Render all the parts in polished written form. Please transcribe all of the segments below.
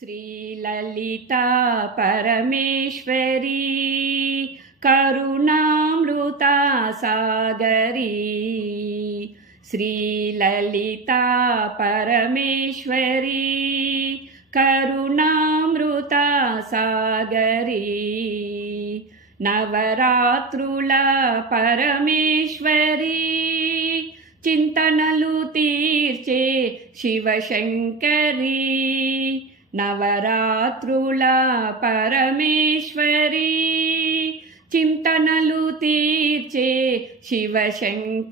श्रीललिता परमेश्वरी करुणामृता सागरी। श्रीललिता परमेश्वरी करुणामृता सागरी। नवरात्रुल परमेश्वरी चिंतनलु तीर्चे शिवशंकरी। नवरात्रुल परमेश्वरी चिंतनलु तीर्चे शिवशंकरी।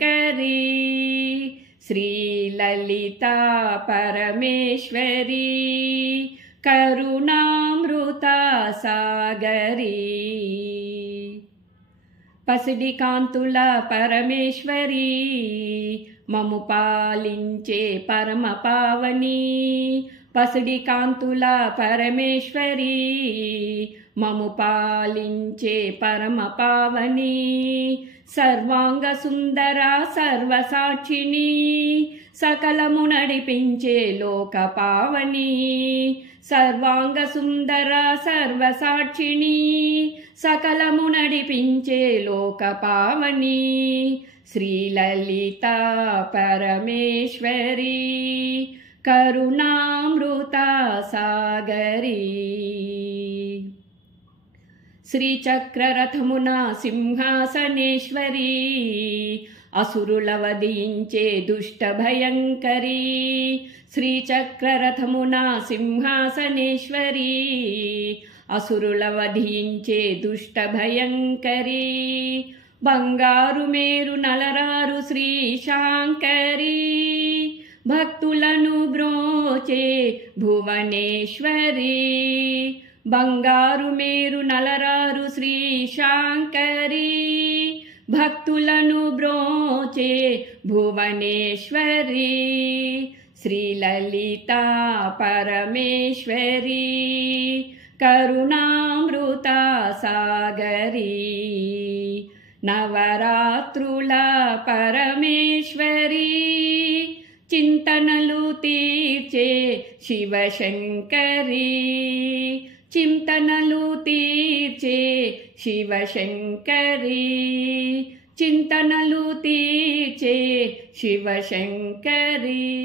श्रीललिता परमेश्वरी करुणामृता सागरी। पसिడి కాంతుల परमेश्वरी మము పాలించే పరమ పావని। పసిడి కాంతుల परमेश्वरी మము పాలించే పరమ పావని। సర్వాంగ సుందర సర్వసాక్షిని సకలము నడిపించే లోక పావని। సర్వాంగ సుందర సర్వసాక్షిని సకలము నడిపించే లోక పావని। శ్రీలలితా పరమేశ్వరీ కరుణామృతా సాగరీ। శ్రీచక్రరథమున సింహాసనేశ్వరీ అసురుల వధించే దుష్ట భయంకరీ। శ్రీచక్రరథమున సింహాసనేశ్వరీ అసురుల వధించే దుష్ట భయంకరీ। బంగారు మేరు నలరారు శ్రీ శాంకరీ భక్తులను బ్రోచే భువనేశ్వరీ। బంగారు మేరు నలరారు శ్రీ శాంకరీ భక్తులను బ్రోచే భువనేశ్వరీ। శ్రీలలితా పరమేశ్వరీ కరుణామృతా సాగరీ। నవరాత్రుల పరమేశ్వరీ చింతనలు తీర్చే శివశంకరీ। చింతనలు తీర్చే శివశంకరీ। చింతనలు తీర్చే శివశంకరీ।